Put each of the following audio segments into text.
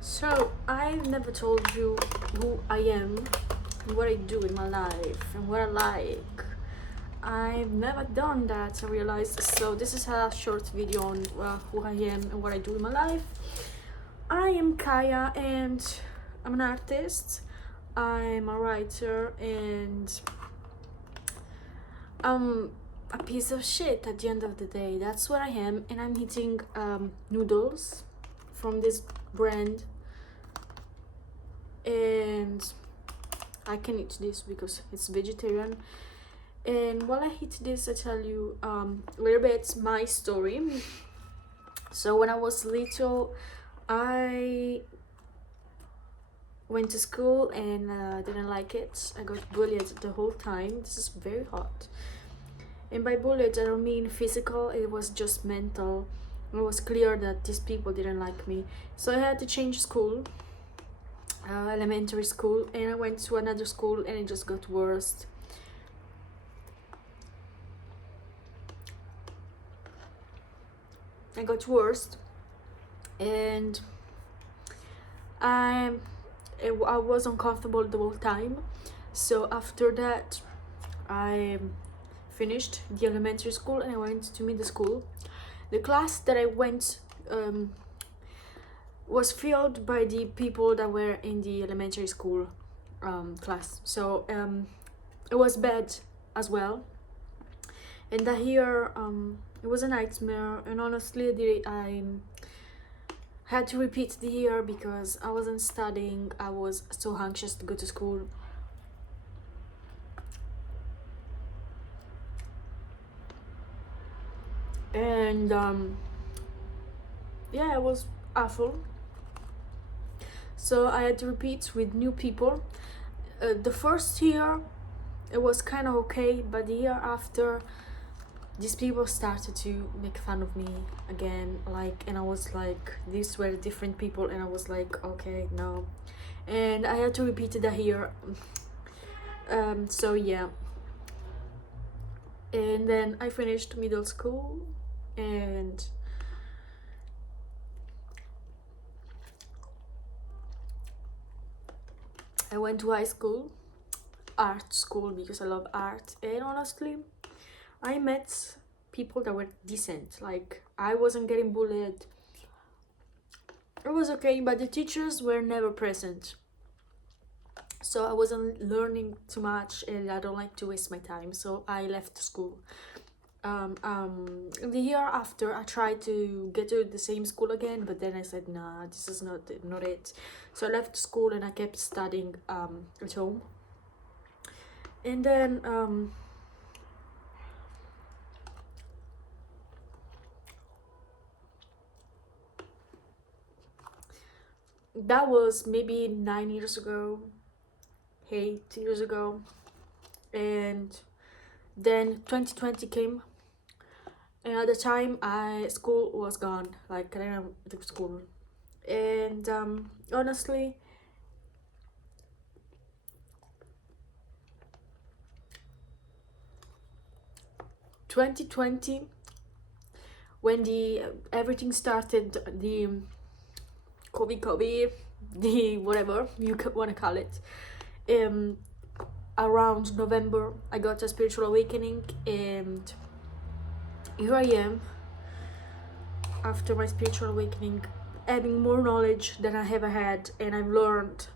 So, I've never told you who I am, and what I do in my life, and what I like. I've never done that, I realized. So, this is a short video on who I am and what I do in my life. I am Kaya, and I'm an artist. I'm a writer, and I'm a piece of shit at the end of the day. That's what I am, and I'm eating noodles from this brand, and I can eat this because it's vegetarian. And while I eat this, I tell you a little bit my story. So when I was little, I went to school and didn't like it. I got bullied the whole time. This is very hot. And by bullied, I don't mean physical, it was just mental. It was clear that these people didn't like me. So I had to change school, elementary school, and I went to another school and it just got worse. I got worse, and I was uncomfortable the whole time. So after that, I finished the elementary school and I went to middle school. The class that I went was filled by the people that were in the elementary school class. So it was bad as well. And that year, it was a nightmare. And honestly, I had to repeat the year because I wasn't studying. I was so anxious to go to school. And yeah, it was awful. So I had to repeat with new people. The first year, it was kind of okay, but the year after, these people started to make fun of me again, and I was like, these were different people, and I was like, okay, no. And I had to repeat it here. So yeah. And then I finished middle school, and I went to high school, art school, because I love art. And honestly, I met people that were decent. Like, I wasn't getting bullied. It was okay, but the teachers were never present. So I wasn't learning too much, and I don't like to waste my time. So I left school. The year after, I tried to get to the same school again, but then I said, nah, this is not it. So I left school and I kept studying at home. And then that was maybe 9 years ago, 8 years ago. And then 2020 came, and at the time school was gone. Like, I didn't go to school. And honestly, 2020, when the everything started, the COVID, the whatever you want to call it, around November, I got a spiritual awakening, and here I am after my spiritual awakening, having more knowledge than I ever had, and I've learned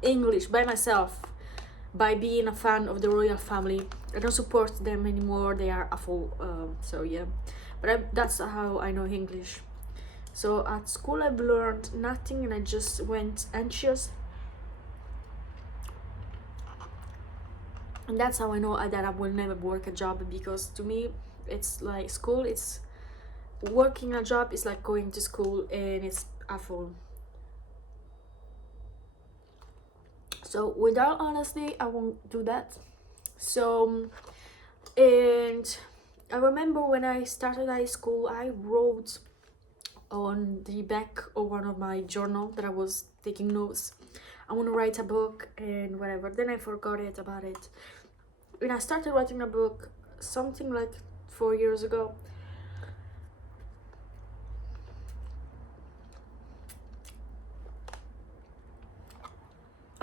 English by myself by being a fan of the royal family. I don't support them anymore, they are awful. So yeah, but that's how I know English. So at school I've learned nothing, and I just went anxious, and that's how I know that I will never work a job, because to me it's like school, it's working a job is like going to school, and it's awful. So without honesty, I won't do that. So, and I remember when I started high school, I wrote on the back of one of my journal that I was taking notes, I want to write a book and whatever. Then I forgot it about it, and I started writing a book something like 4 years ago.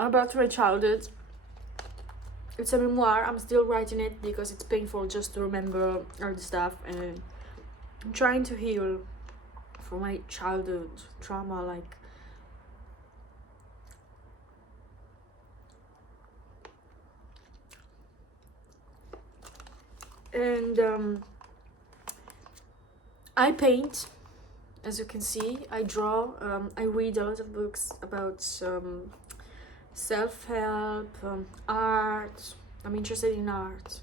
about my childhood. It's a memoir. I'm still writing it because it's painful just to remember all the stuff, and I'm trying to heal from my childhood trauma. Like, and I paint, as you can see. I draw. I read a lot of books about self-help, art. I'm interested in art.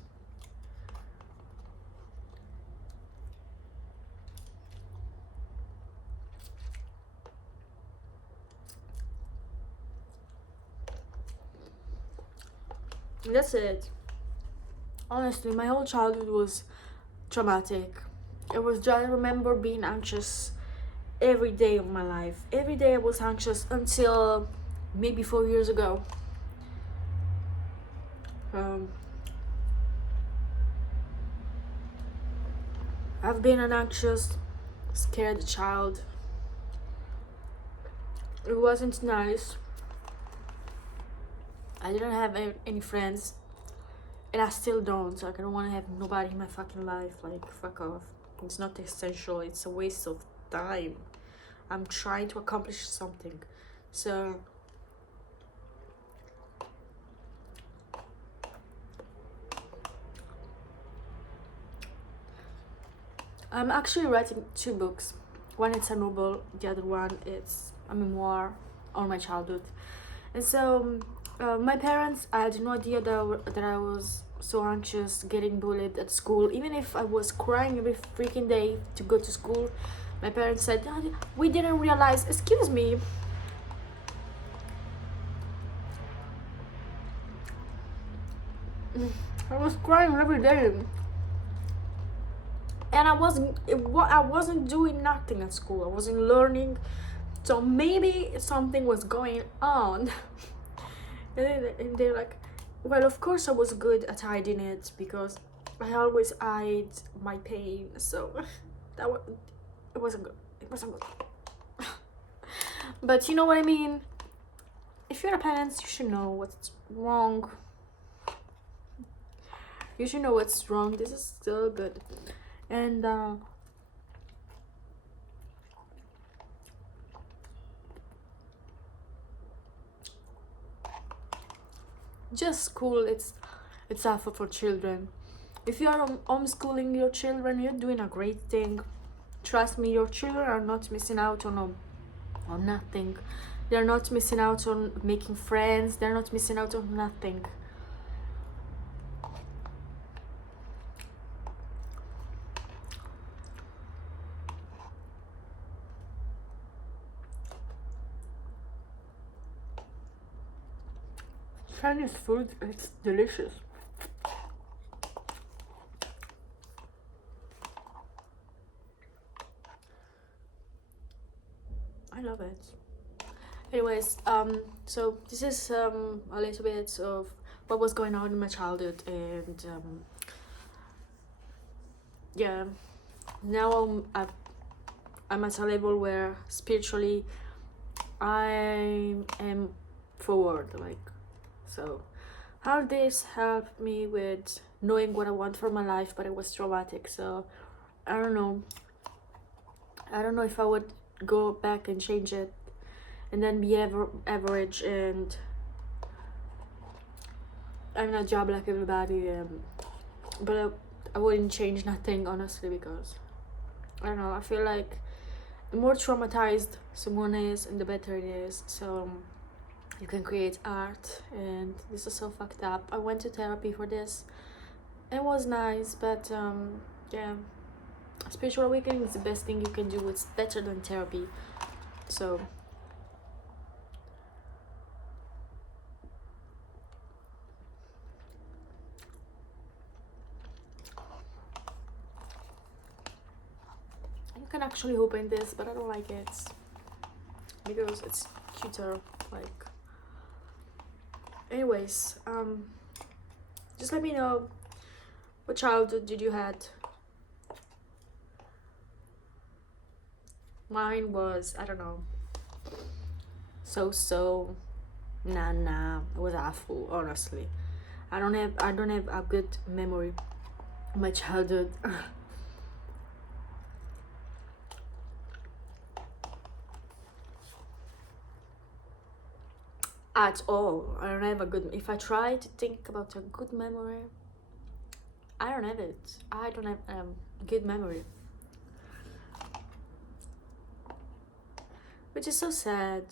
And that's it. Honestly, my whole childhood was traumatic. It was just, I remember being anxious every day of my life. Every day I was anxious until maybe 4 years ago. I've been an anxious, scared child. It wasn't nice. I didn't have any friends, and I still don't. Like, I don't want to have nobody in my fucking life. Like, fuck off. It's not essential. It's a waste of time. I'm trying to accomplish something. So I'm actually writing 2 books. One is a novel, the other one is a memoir on my childhood. And so my parents, I had no idea that I was so anxious, getting bullied at school. Even if I was crying every freaking day to go to school, my parents said, we didn't realize. Excuse me. I was crying every day, and I wasn't doing nothing at school. I wasn't learning, so maybe something was going on. And they're like, well, of course I was good at hiding it because I always hide my pain. So it wasn't good. It wasn't good. But you know what I mean. If you're a parent, you should know what's wrong. You should know what's wrong. This is so good. And just school, it's awful for children. If you are homeschooling your children, you're doing a great thing. Trust me, your children are not missing out on nothing. They're not missing out on making friends. They're not missing out on nothing. Chinese food, it's delicious. I love it. Anyways, so this is a little bit of what was going on in my childhood, and yeah, now I'm at a level where spiritually I am forward, like, so how this helped me with knowing what I want for my life, but it was traumatic. So I don't know if I would go back and change it and then be average and I'm a job like everybody, but I wouldn't change nothing, honestly, because I don't know, I feel like the more traumatized someone is and the better it is. So you can create art, and this is so fucked up. I went to therapy for this. It was nice, but yeah, spiritual awakening is the best thing you can do. It's better than therapy. So you can actually open this, but I don't like it because it's cuter, like. Anyways, just let me know what childhood did you had. Mine was, I don't know, so Nah, it was awful, honestly. I don't have a good memory of my childhood. At all. I don't have a good, if I try to think about a good memory, I don't have it. I don't have good memory, which is so sad.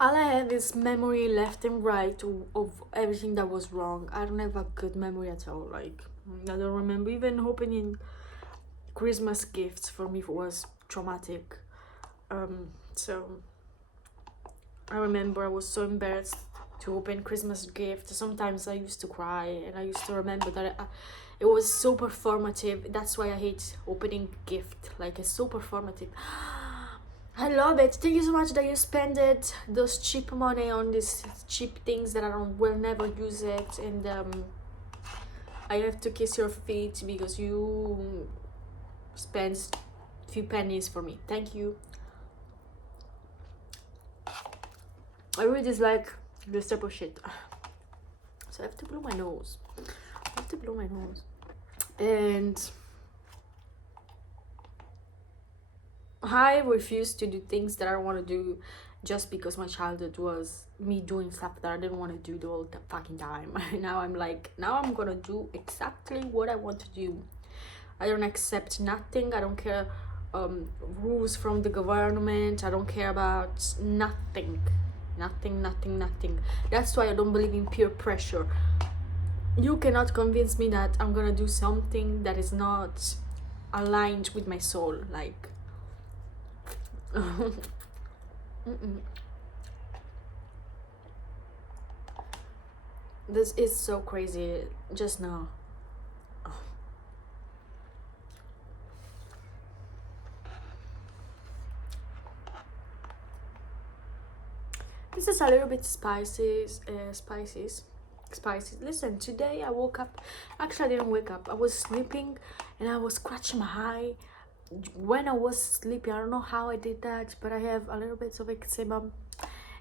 All I have is memory left and right of everything that was wrong. I don't have a good memory at all. Like, I don't remember even opening Christmas gifts. For me, it was traumatic. So I remember I was so embarrassed to open Christmas gifts. Sometimes I used to cry, and I used to remember that it was so performative. That's why I hate opening gift. Like, it's so performative. I love it. Thank you so much that you spent it those cheap money on these cheap things that I don't will never use it, and I have to kiss your feet because you spent few pennies for me. Thank you. I really dislike this type of shit. So I have to blow my nose. And I refuse to do things that I don't want to do just because my childhood was me doing stuff that I didn't want to do the whole fucking time. Now I'm gonna do exactly what I want to do. I don't accept nothing. I don't care rules from the government. I don't care about nothing. Nothing. That's why I don't believe in peer pressure. You cannot convince me that I'm gonna do something that is not aligned with my soul. Like, this is so crazy just now. This is a little bit spicy. Listen, today I woke up. Actually, I didn't wake up. I was sleeping, and I was scratching my eye when I was sleeping. I don't know how I did that, but I have a little bit of eczema,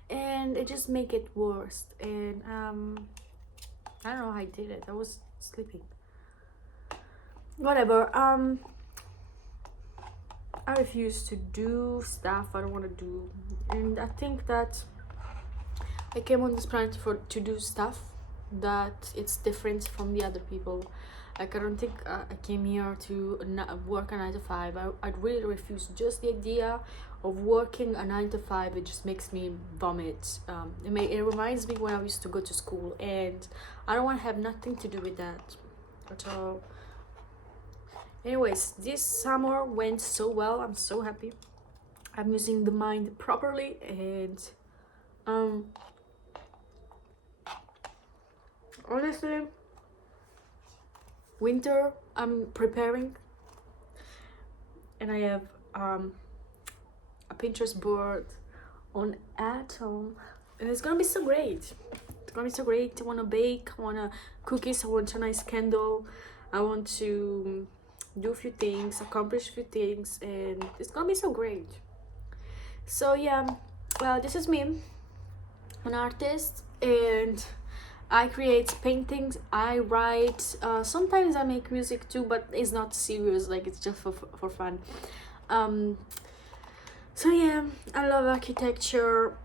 and it just make it worse. And I don't know how I did it. I was sleeping. Whatever. I refuse to do stuff I don't want to do, and I think that I came on this planet to do stuff that it's different from the other people. Like, I don't think I came here to work a 9 to 5. I'd really refuse. Just the idea of working a 9 to 5, it just makes me vomit. It reminds me when I used to go to school, and I don't want to have nothing to do with that at all. Anyways, this summer went so well. I'm so happy. I'm using the mind properly, and honestly, winter I'm preparing, and I have a Pinterest board on Atom, and it's gonna be so great. It's gonna be so great. I wanna bake, I wanna cookies, I want a nice candle, I want to do a few things, accomplish a few things, and it's gonna be so great. So yeah, this is me, an artist, and I create paintings, I write, sometimes I make music too, but it's not serious, like it's just for fun. So yeah, I love architecture,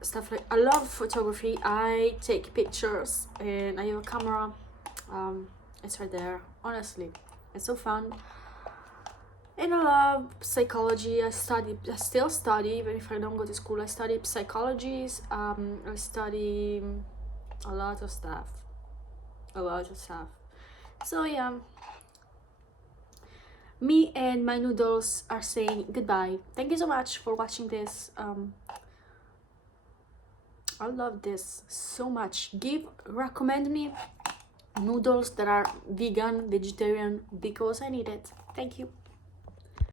stuff like, I love photography, I take pictures, and I have a camera. It's right there. Honestly, it's so fun. And I love psychology. I still study, even if I don't go to school. I study psychology. I study a lot of stuff. So yeah, me and my noodles are saying goodbye. Thank you so much for watching this. I love this so much. Recommend me noodles that are vegan, vegetarian, because I need it. Thank you.